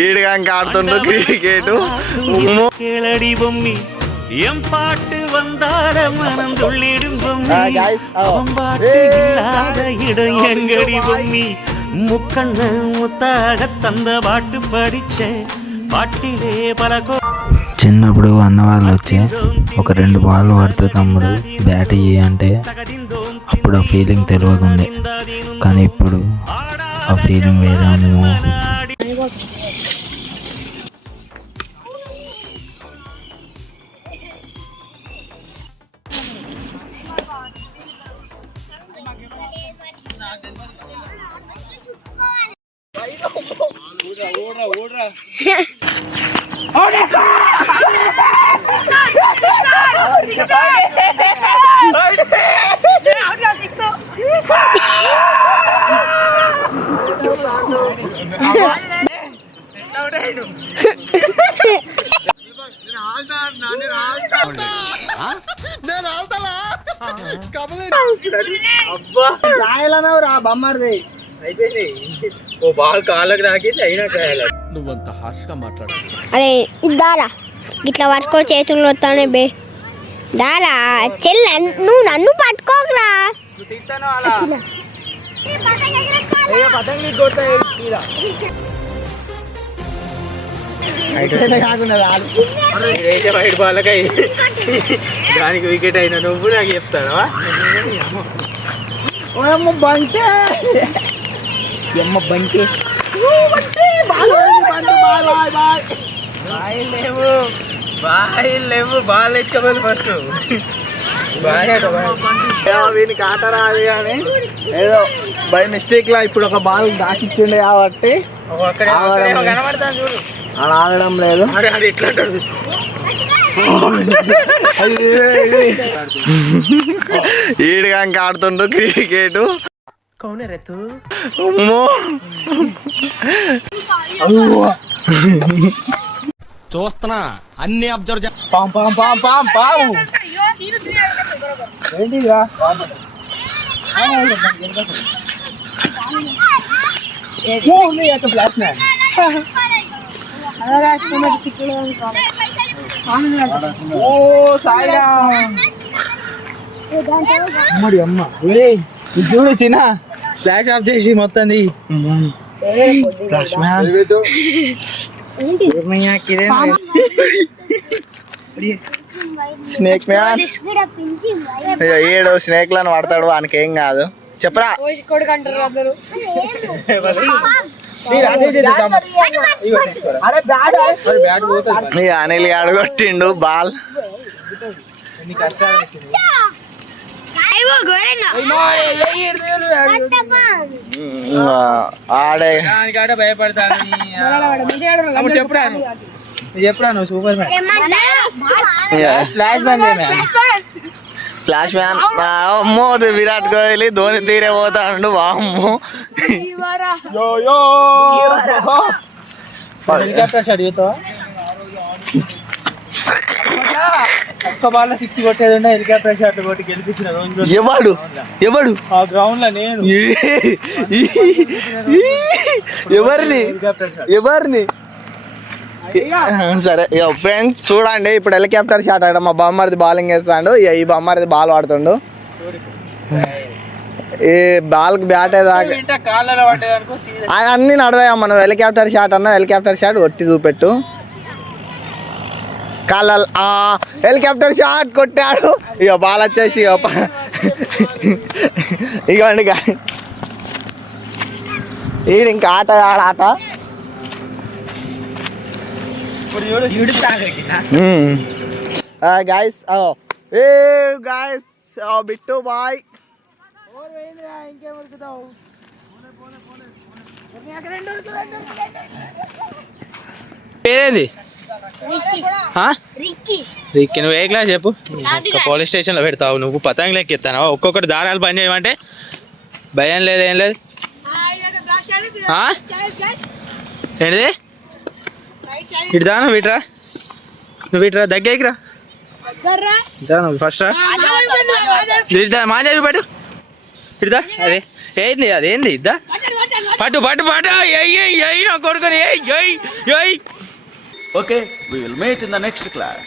ఈడుగా ఆడుతుండ్రు cricket. கேளடி Bommi M பாட்டு வந்தார மனம் துள்ளிடும் பொம்மி அவன் பாட்டு இல்லாத இடம் எங்கடி பொம்மி முக்கண்ணு முத்தாக தந்த பாட்டு படிச்ச பாட்டிலே பல చిన్నప్పుడు అన్నవాళ్ళు వచ్చి ఒక 2 బాల్ పడితే తమ్ముడు బ్యాట్ ఇయ్యి అంటే అప్పుడు ఆ ఫీలింగ్ తెలియకుండే, కానీ ఇప్పుడు ఆ ఫీలింగ్ వేరే ఉందేమో. రాయలనవరా బొమ్మది అయిపోయింది. ఓ బాల్ కాళ్ళకి రాకింది అయినా కాయాలి. నువ్వంత హార్ష్గా మాట్లాడు. అరే దారా ఇట్లా పట్టుకో, చేతులు వస్తానే బే దారా చెల్ల, నువ్వు నన్ను పట్టుకోకరా. బయట బాలకై దానికి వికెట్ అయినా నువ్వు నాకు చెప్తావా? బంకే ఎమ్మ బంకే లేవు బాల్ ఎత్తుకోవాలి ఫస్ట్. వీనికి ఆట రాదు కానీ ఏదో బై మిస్టేక్ లా ఇప్పుడు ఒక బాల్ దాకిచ్చిండే కాబట్టి అలా ఆడడం లేదు. ఈడుగా ఆడుతుండ్రు క్రికెట్. చూస్తున్నా అన్ని అబ్జర్వ్ చూడు చిన్న ఫ్లాష్ ఆఫ్ చేసి మొత్తం స్నేక్ మ్యాన్ ఏడు స్నేక్ లను పడతాడు, వానికి ఏం కాదు. చెప్పరా అనిల్ గాడు కొట్టిండు బాల్. ఆడే భయపడతాను. చెప్పరాను సూపర్ ఫ్లాష్ మ్యాన్. అమ్మో విరాట్ కోహ్లీ ధోని తీరే పోతాడు. వామ్మో ఒక్క బాల్ 6 కొట్టేది ఉండే హెలికాప్టర్ షాట్ కొట్టి గెలిపించిన రోజు. ఎవడు ఎవడు ఆ గ్రౌండ్ లో నేను. ఎవరిని సరే ఫ్రెండ్స్ చూడండి, ఇప్పుడు హెలికాప్టర్ షాట్ ఆడ మా బొమ్మరిది బౌలింగ్ వేస్తాడు. ఈ బొమ్మరిది బాల్ ఆడుతుండు. ఈ బాల్ బ్యాట్ అన్ని నడవాయమ్మ. నువ్వు హెలికాప్టర్ షాట్ అన్నా, హెలికాప్టర్ షాట్ కొట్టి చూపెట్టు. కాళ్ళ హెలికాప్టర్ షాట్ కొట్టాడు. ఇక బాల్ వచ్చేసి ఇగోండి ఈడు ఇంకా ఆట ఆట. గాయస్ గాయస్ బిట్టు బాయ్ పేరేంది? రిక్కి. నువ్వు ఏ క్లాస్ చెప్పు? పోలీస్ స్టేషన్లో పెడతావు నువ్వు. పతంగులు ఎక్కిస్తాను. ఒక్కొక్కటి దారాలు పని చేయమంటే భయం లేదు, ఏం లేదు. ఏంటిది? ఇటుదా నువ్వు, ఇటురా నువ్వు, ఇటురా దగ్గరికి రా. నువ్వు ఫస్ట్ రా. ఇటుదా మాంజాబీ పట్టు. ఇటుదా. అదే ఏంది, అదేంది ఇద్దా పట్టు పట్టు పట్టు ఎయ్ నా కొడుకుని ఎయ్ ఎయ్ ఎయ్ Okay, we will meet in the next class.